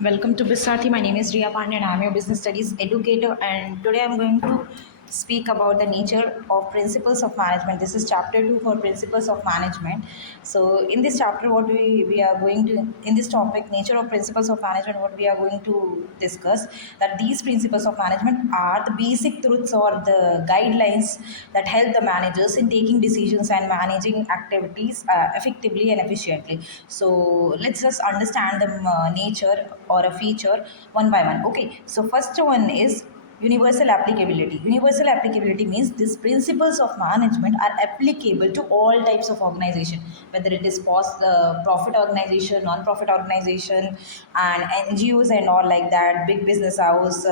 Welcome to Bisarthi. My name is Riya Pandey and I'm your business studies educator. And today I'm going to speak about the nature of principles of management. This is chapter 2 for principles of management. So, in this chapter, what we are going to, in this topic, nature of principles of management, what we are going to discuss that these principles of management are the basic truths or the guidelines that help the managers in taking decisions and managing activities effectively and efficiently. So let's just understand the nature or a feature one by one. Okay, so first one is universal applicability. Universal applicability means these principles of management are applicable to all types of organization, whether it is profit organization, non-profit organization, and NGOs and all like that, big business house,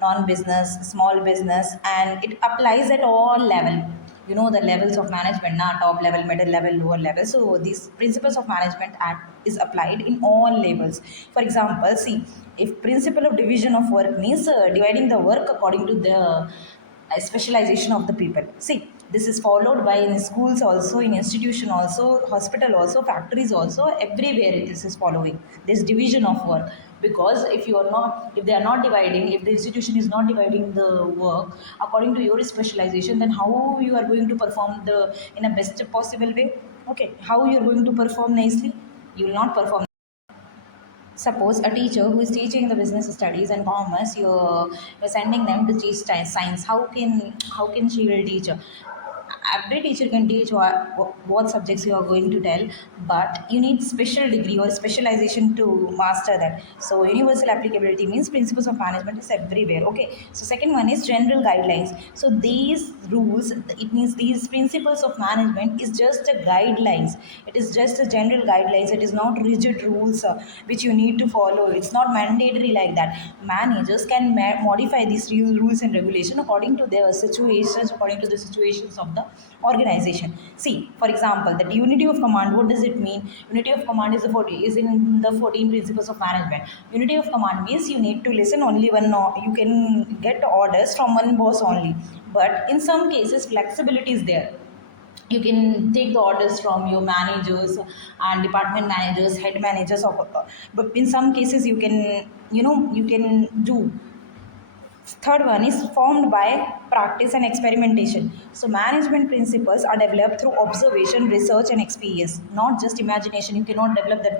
non-business, small business, and it applies at all level. You know the levels of management, now top level, middle level, lower level. So these principles of management act is applied in all levels. For example, see, if principle of division of work means dividing the work according to the specialization of the people. See, this is followed by in schools also, in institution also, hospital also, factories also, everywhere this is following this division of work. Because if you are not, if they are not dividing, if the institution is not dividing the work according to your specialization, then how you are going to perform the in a best possible way? Okay, how you are going to perform nicely? You will not perform. Suppose a teacher who is teaching the business studies and commerce, you're sending them to teach science. How can she will teach? Every teacher can teach what subjects you are going to tell, but you need special degree or specialization to master that. So universal applicability means principles of management is everywhere. Okay, so second one is general guidelines. So these rules, it means these principles of management is just a guidelines. It is just a general guidelines. It is not rigid rules which you need to follow. It's not mandatory like that. Managers can modify these rules and regulation according to their situations, according to the situations of the organization. See, for example, that unity of command, what does it mean? Unity of command is is in the 14 principles of management. Unity of command means you need to listen only one, you can get orders from one boss only. But in some cases, flexibility is there. You can take the orders from your managers and department managers, head managers, but in some cases you can, you can do. Third one is formed by practice and experimentation. So management principles are developed through observation, research, and experience, not just imagination. You cannot develop that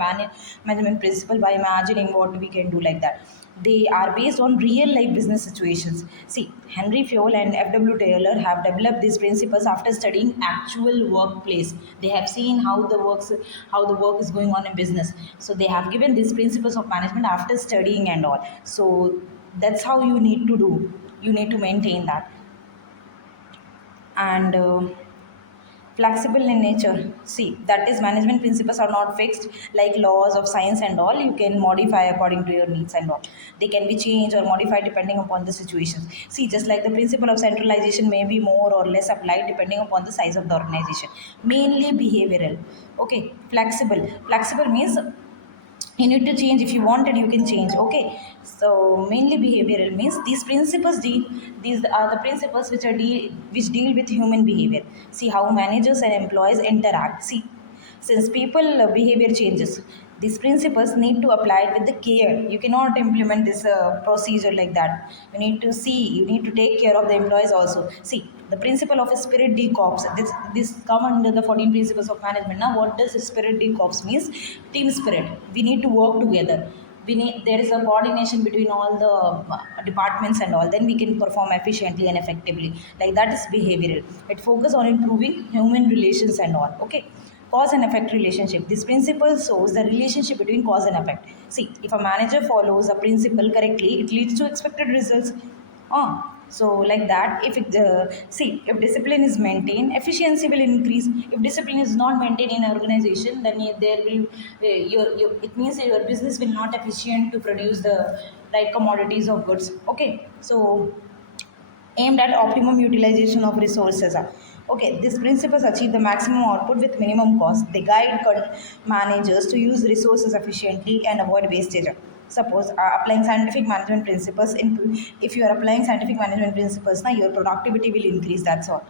management principle by imagining what we can do like that. They are based on real life business situations. See, Henry Fayol and F.W. Taylor have developed these principles after studying actual workplace. They have seen how the work is going on in business. So they have given these principles of management after studying and all. So that's how you need to do, you need to maintain that. And flexible in nature. See, that is management principles are not fixed like laws of science and all. You can modify according to your needs and all. They can be changed or modified depending upon the situations. See, just like the principle of centralization may be more or less applied depending upon the size of the organization. Mainly behavioral. Okay, flexible means you need to change. If you wanted, you can change. Okay, so mainly behavioral means these are the principles which deal with human behavior. See how managers and employees interact. See, since people behavior changes, these principles need to apply it with the care. You cannot implement this procedure like that. You need to see, you need to take care of the employees also. See, the principle of a spirit de corps, this come under the 14 principles of management. Now what does spirit de corps means? Team spirit. We need to work together. We need, there is a coordination between all the departments and all, then we can perform efficiently and effectively. Like that is behavioral. It focus on improving human relations and all. Okay, cause and effect relationship. This principle shows the relationship between cause and effect. See, if a manager follows a principle correctly, it leads to expected results. So like that, if it, see, if discipline is maintained, efficiency will increase. If discipline is not maintained in an organization, then there will, it means your business will not efficient to produce the right commodities of goods. Okay, so aimed at optimum utilization of resources. Okay, these principles achieve the maximum output with minimum cost. They guide managers to use resources efficiently and avoid wastage. Suppose applying scientific management principles, if you are applying scientific management principles, now your productivity will increase. That's all.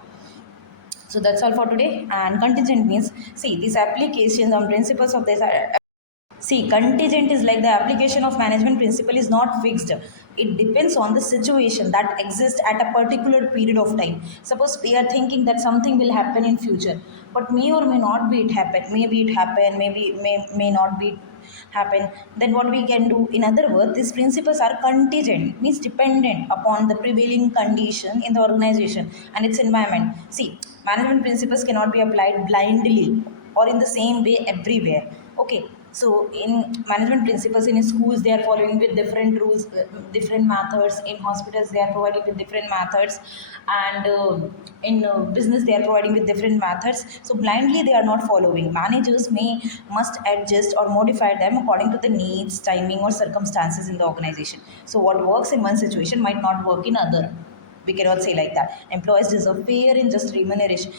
So that's all for today. And contingent means, see, these applications on principles of this See, contingent is like the application of management principle is not fixed. It depends on the situation that exists at a particular period of time. Suppose we are thinking that something will happen in future, but may or may not be it happen. Maybe it happen, maybe may not be happen. Then what we can do? In other words, these principles are contingent, means dependent upon the prevailing condition in the organization and its environment. See, management principles cannot be applied blindly or in the same way everywhere. Okay, so in management principles in schools they are following with different rules, different methods. In hospitals they are providing with different methods, and in business they are providing with different methods. So blindly they are not following. Managers may must adjust or modify them according to the needs, timing, or circumstances in the organization. So what works in one situation might not work in other. We cannot say like that. Employees deserve fair and just remuneration.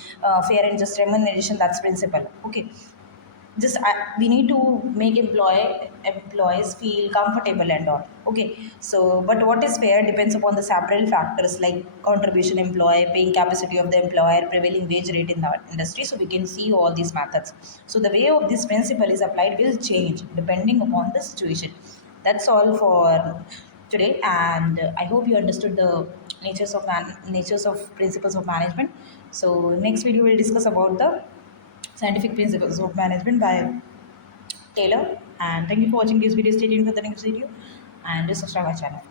That's principle. Okay, just we need to make employees feel comfortable and all. Okay, so but what is fair depends upon the several factors like contribution employee, paying capacity of the employer, prevailing wage rate in the industry. So we can see all these methods. So the way of this principle is applied will change depending upon the situation. That's all for today, and I hope you understood the natures of principles of management. So next video we'll discuss about the scientific principles of management by Taylor. And thank you for watching this video. Stay tuned for the next video and just subscribe my channel.